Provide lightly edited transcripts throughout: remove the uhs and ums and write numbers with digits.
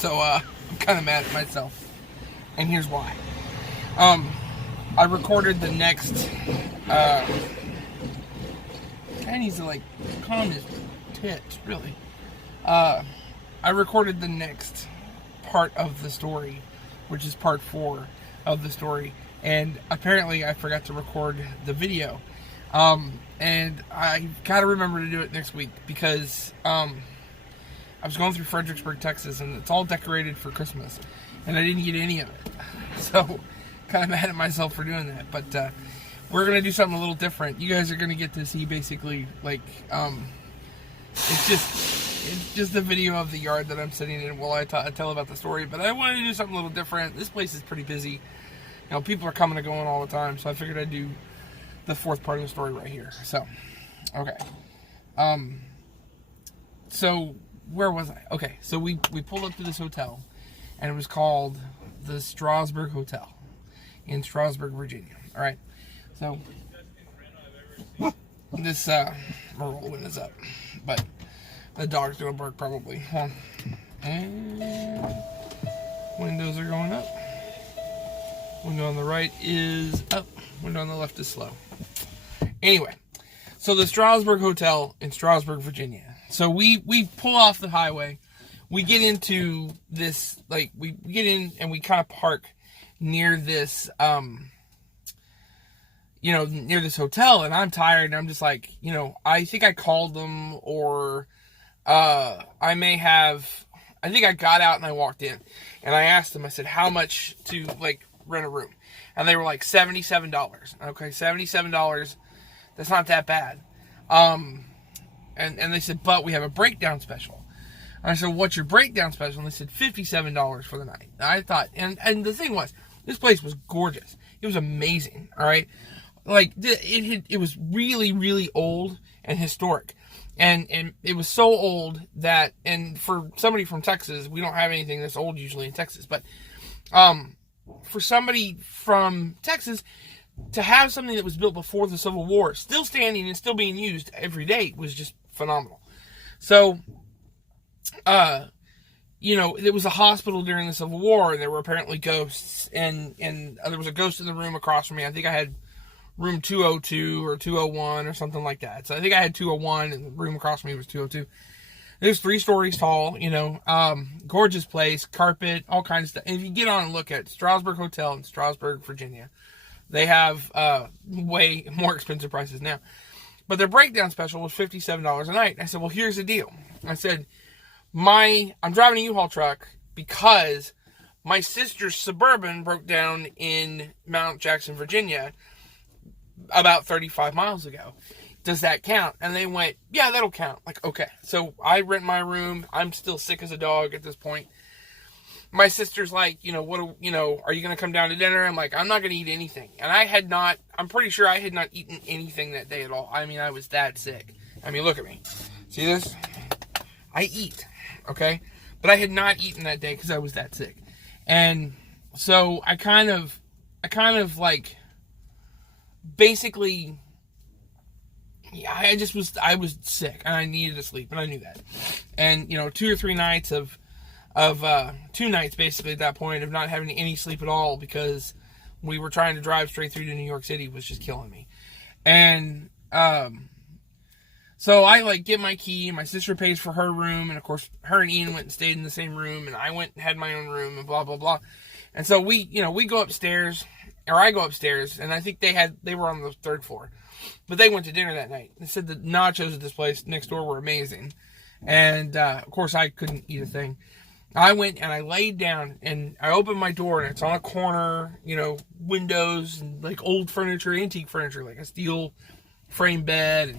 So, I'm kind of mad at myself. And here's why. I recorded the next, guy needs to, like, calm his tits, really. I recorded the next part of the story, which is part 4 of the story. And apparently I forgot to record the video. And I gotta remember to do it next week because, I was going through Fredericksburg, Texas, and it's all decorated for Christmas. And I didn't get any of it. So, kind of mad at myself for doing that. But, we're going to do something a little different. You guys are going to get to see basically, like, it's just a video of the yard that I'm sitting in while I tell about the story. But I wanted to do something a little different. This place is pretty busy. You know, people are coming and going all the time. So I figured I'd do the 4th part of the story right here. So, okay. So, where was I? Okay, so we pulled up to this hotel. And it was called the Strasburg Hotel in Strasbourg, Virginia. All right. So, this, my roll windows up. But the dog's going to bark probably. Hold on. And windows are going up. Window on the right is up. Window on the left is slow. Anyway, so the Strasburg Hotel in Strasbourg, Virginia. So we pull off the highway. We get into this, like, we get in and we kind of park near this, near this hotel, and I'm tired, and I'm just like, I think I called them, or, I think I got out and I walked in, and I asked them, I said, how much to, like, rent a room? And they were like, $77. Okay, $77, that's not that bad. And they said, but we have a breakdown special. And I said, what's your breakdown special? And they said, $57 for the night. And I thought, and the thing was, this place was gorgeous. It was amazing, all right? Like, it was really, really old and historic. And it was so old that, and for somebody from Texas, we don't have anything that's old usually in Texas, but for somebody from Texas to have something that was built before the Civil War, still standing and still being used every day, was just phenomenal. So, it was a hospital during the Civil War, and there were apparently ghosts, and there was a ghost in the room across from me. I think I had room 202 or 201 or something like that. So I think I had 201, and the room across from me was 202. It was 3 stories tall, gorgeous place, carpet, all kinds of stuff. And if you get on and look at Strasburg Hotel in Strasbourg, Virginia, they have way more expensive prices now. But their breakdown special was $57 a night. And I said, well, here's the deal. I said, I'm driving a U-Haul truck because my sister's Suburban broke down in Mount Jackson, Virginia about 35 miles ago. Does that count? And they went, yeah, that'll count. Like, okay. So I rent my room. I'm still sick as a dog at this point. My sister's like, are you going to come down to dinner? I'm like, I'm not going to eat anything. And I'm pretty sure I had not eaten anything that day at all. I mean, I was that sick. I mean, look at me. See this? I eat. Okay? But I had not eaten that day because I was that sick. And so I kind of like, basically, yeah, I was sick and I needed to sleep, and I knew that. And, 2 or 3 nights of 2 nights basically at that point of not having any sleep at all because we were trying to drive straight through to New York City was just killing me. And, so I, like, get my key, and my sister pays for her room, and of course, her and Ian went and stayed in the same room, and I went and had my own room, and blah, blah, blah. And so we go upstairs, or I go upstairs, and I think they were on the 3rd floor. But they went to dinner that night. They said the nachos at this place next door were amazing. And, of course, I couldn't eat a thing. I went and I laid down, and I opened my door, and it's on a corner, windows, and, like, old furniture, antique furniture, like a steel frame bed,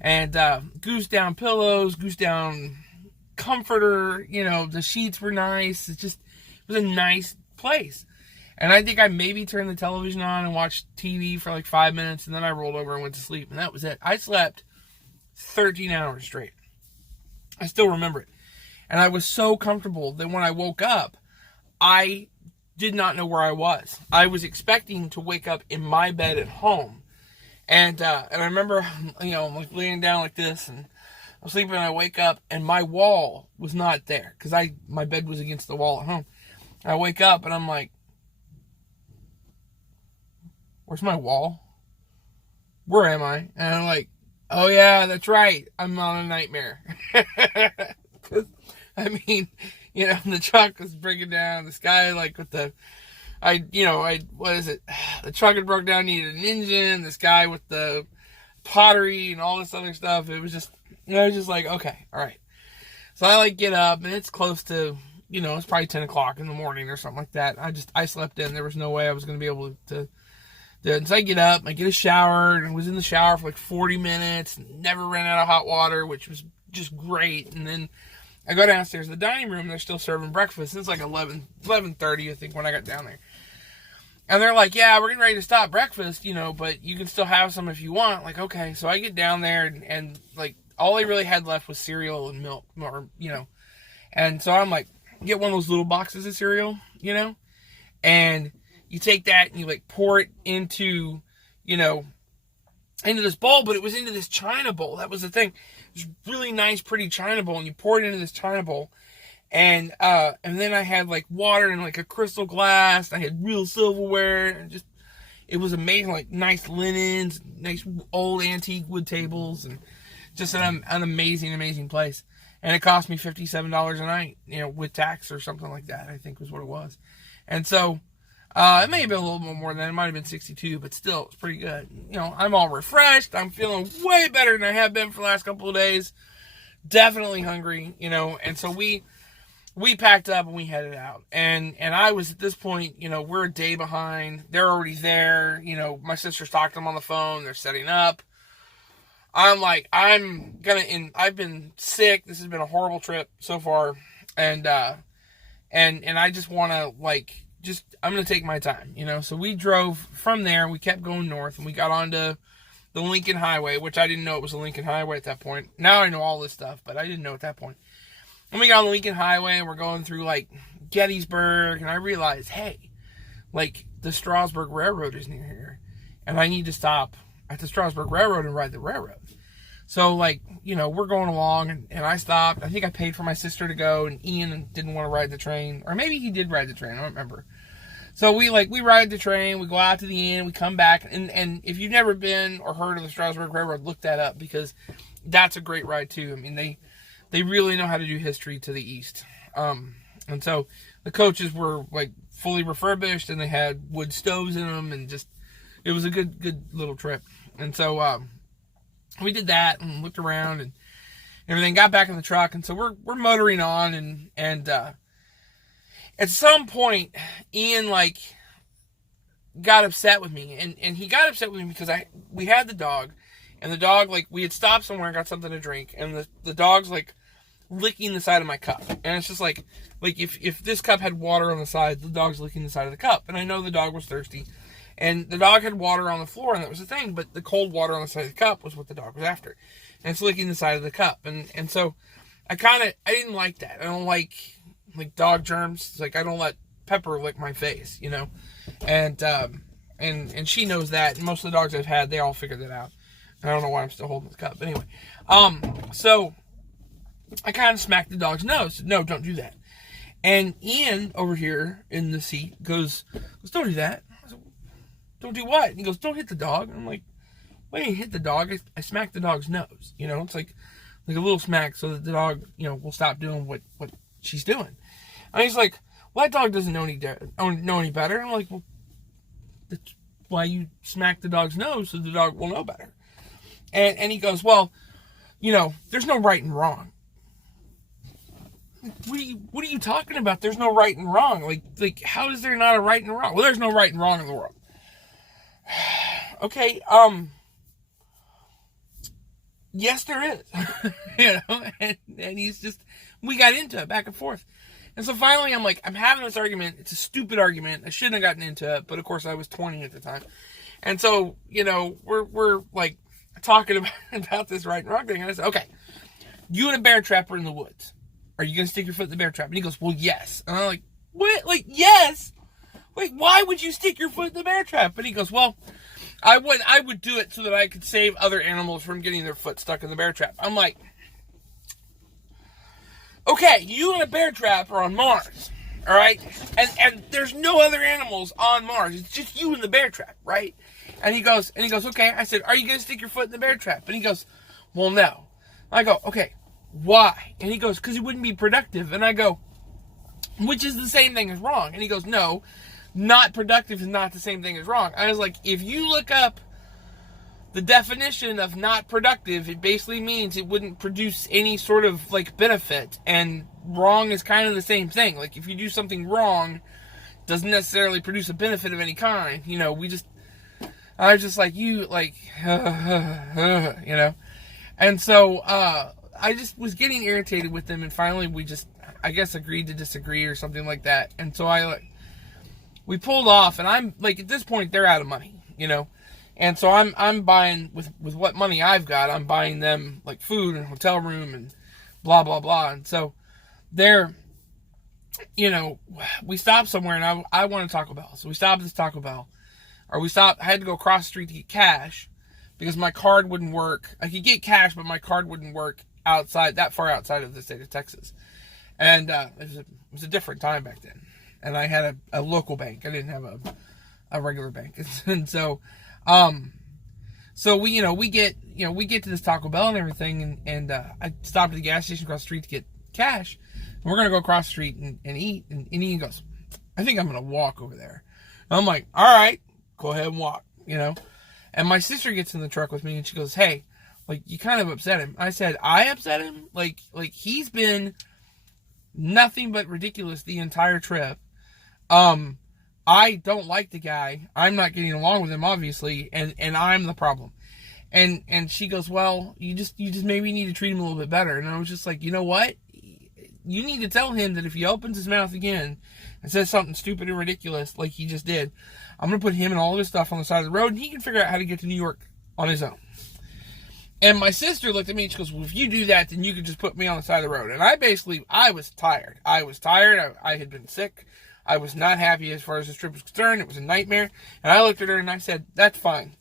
and goose down pillows, goose down comforter, the sheets were nice. It was a nice place. And I think I maybe turned the television on and watched TV for like 5 minutes, and then I rolled over and went to sleep, and that was it. I slept 13 hours straight. I still remember it. And I was so comfortable that when I woke up, I did not know where I was. I was expecting to wake up in my bed at home. And I remember, I'm like laying down like this, and I'm sleeping and I wake up and my wall was not there because my bed was against the wall at home. I wake up and I'm like, where's my wall? Where am I? And I'm like, oh yeah, that's right. I'm on a nightmare. I mean, the truck was breaking down. This guy, like, with the, what is it? The truck had broke down, needed an engine. This guy with the pottery and all this other stuff. It was just, I was just like, okay, all right. So I, like, get up, and it's close to, it's probably 10 o'clock in the morning or something like that. I slept in. There was no way I was going to be able to do it. So I get up, I get a shower, and I was in the shower for like 40 minutes, never ran out of hot water, which was just great. And then I go downstairs to the dining room, they're still serving breakfast. It's like 11:30, I think, when I got down there. And they're like, yeah, we're getting ready to stop breakfast, but you can still have some if you want. Like, okay. So I get down there, and like, all they really had left was cereal and milk, And so I'm like, get one of those little boxes of cereal, and you take that and you, like, pour it into this bowl, but it was into this china bowl. That was the thing. It was really nice, pretty china bowl, and you pour it into this china bowl. And then I had, like, water in, like, a crystal glass. I had real silverware, and it was amazing, like, nice linens, nice old antique wood tables, and just an amazing, amazing place. And it cost me $57 a night, with tax or something like that, I think was what it was. And so, it may have been a little bit more than that. It might have been 62, but still, it's pretty good. I'm all refreshed. I'm feeling way better than I have been for the last couple of days. Definitely hungry, and so we packed up and we headed out. And I was, at this point, we're a day behind. They're already there. My sister's talking to them on the phone. They're setting up. I'm like, I've been sick. This has been a horrible trip so far. And I just want to, like, I'm going to take my time, So we drove from there. We kept going north, and we got onto the Lincoln Highway, which I didn't know it was a Lincoln Highway at that point. Now I know all this stuff, but I didn't know at that point. And we got on the Lincoln Highway, and we're going through, like, Gettysburg, and I realized, hey, like, the Strasbourg Railroad is near here, and I need to stop at the Strasbourg Railroad and ride the railroad. So, like, we're going along, and I stopped. I think I paid for my sister to go, and Ian didn't want to ride the train. Or maybe he did ride the train. I don't remember. So we ride the train, we go out to the end, we come back, and if you've never been or heard of the Strasbourg Railroad, look that up, because that's a great ride, too. I mean, they really know how to do history to the east. And so the coaches were, like, fully refurbished, and they had wood stoves in them, and it was a good little trip. And so, we did that and looked around and everything, got back in the truck. And so we're motoring on, and at some point, Ian, like, got upset with me, and he got upset with me because we had the dog, and the dog, like, we had stopped somewhere and got something to drink, and the dog's, like, licking the side of my cup. And it's just like if this cup had water on the side, the dog's licking the side of the cup. And I know the dog was thirsty, and the dog had water on the floor, and that was the thing, but the cold water on the side of the cup was what the dog was after. And it's licking the side of the cup. And so I didn't like that. I don't like dog germs. It's like, I don't let Pepper lick my face, And she knows that. And most of the dogs I've had, they all figured that out. I don't know why I'm still holding this cup. But anyway, so I kind of smacked the dog's nose. Said, no, don't do that. And Ian over here in the seat goes, don't do that. I said, don't do what? And he goes, don't hit the dog. And I'm like, why didn't you hit the dog? I smacked the dog's nose. It's like a little smack so that the dog, will stop doing what she's doing. And he's like, well, that dog doesn't know any better. I'm like, well, that's why you smack the dog's nose so the dog will know better. And he goes, well, there's no right and wrong. What are you talking about? There's no right and wrong. Like how is there not a right and wrong? Well, there's no right and wrong in the world. Okay, yes, there is. And he's just, we got into it back and forth. And so finally I'm like, I'm having this argument. It's a stupid argument. I shouldn't have gotten into it, but of course I was 20 at the time. And so, we're like talking about this right and wrong thing. And I said, okay, you and a bear trap are in the woods. Are you going to stick your foot in the bear trap? And he goes, well, yes. And I'm like, what? Like, yes? Like, why would you stick your foot in the bear trap? And he goes, well, I would do it so that I could save other animals from getting their foot stuck in the bear trap. I'm like, okay, you and a bear trap are on Mars, all right? And there's no other animals on Mars. It's just you and the bear trap, right? And he goes, okay. I said, are you going to stick your foot in the bear trap? And he goes, well, no. I go, okay, why? And he goes, because it wouldn't be productive. And I go, which is the same thing as wrong. And he goes, no, not productive is not the same thing as wrong. I was like, if you look up the definition of not productive, it basically means it wouldn't produce any sort of like benefit, and wrong is kind of the same thing. Like if you do something wrong, it doesn't necessarily produce a benefit of any kind. You know, I was just like, you like, you know, and so I just was getting irritated with them, and finally we just, I guess, agreed to disagree or something like that. And so we pulled off, and I'm like, at this point they're out of money, you know. And so I'm buying, with what money I've got, I'm buying them like food and hotel room and blah, blah, blah. And so they're, you know, we stopped somewhere, and I wanted Taco Bell. So we stopped at this Taco Bell. I had to go across the street to get cash because my card wouldn't work. I could get cash, but my card wouldn't work that far outside of the state of Texas. And it was a different time back then. And I had a local bank. I didn't have a regular bank. And so... so we get to this Taco Bell and everything, and I stopped at the gas station across the street to get cash, and we're gonna go across the street and eat, and Ian goes, I think I'm gonna walk over there. And I'm like, all right, go ahead and walk, you know. And my sister gets in the truck with me, and she goes, hey, like, you kind of upset him. I said, I upset him? Like he's been nothing but ridiculous the entire trip. I don't like the guy. I'm not getting along with him, obviously, and I'm the problem. And she goes, well, you just maybe need to treat him a little bit better. And I was just like, you know what? You need to tell him that if he opens his mouth again and says something stupid and ridiculous like he just did, I'm going to put him and all of his stuff on the side of the road, and he can figure out how to get to New York on his own. And my sister looked at me and she goes, well, if you do that, then you could just put me on the side of the road. And I was tired. I had been sick. I was not happy as far as this trip was concerned. It was a nightmare. And I looked at her and I said, that's fine.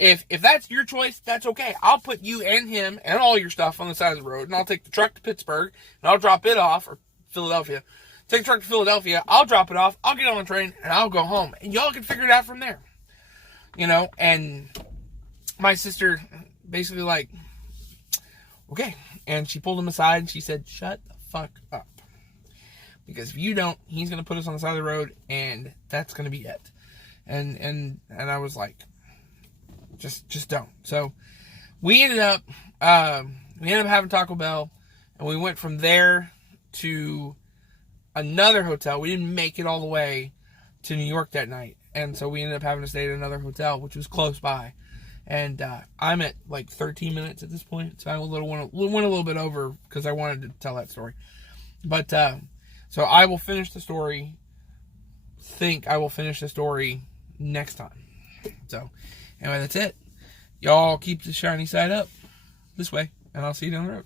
If that's your choice, that's okay. I'll put you and him and all your stuff on the side of the road, and I'll take the truck to Pittsburgh, and I'll drop it off, or Philadelphia. Take the truck to Philadelphia, I'll drop it off, I'll get on the train, and I'll go home. And y'all can figure it out from there. You know, and my sister basically like, okay. And she pulled him aside and she said, shut the fuck up. Because if you don't, he's going to put us on the side of the road, and that's going to be it. And I was like, just don't. So we ended up having Taco Bell, and we went from there to another hotel. We didn't make it all the way to New York that night, and so we ended up having to stay at another hotel, which was close by. And I'm at like 13 minutes at this point, so I went a little bit over because I wanted to tell that story. But so I will finish the story. I will finish the story next time. So anyway, that's it. Y'all keep the shiny side up this way, and I'll see you down the road.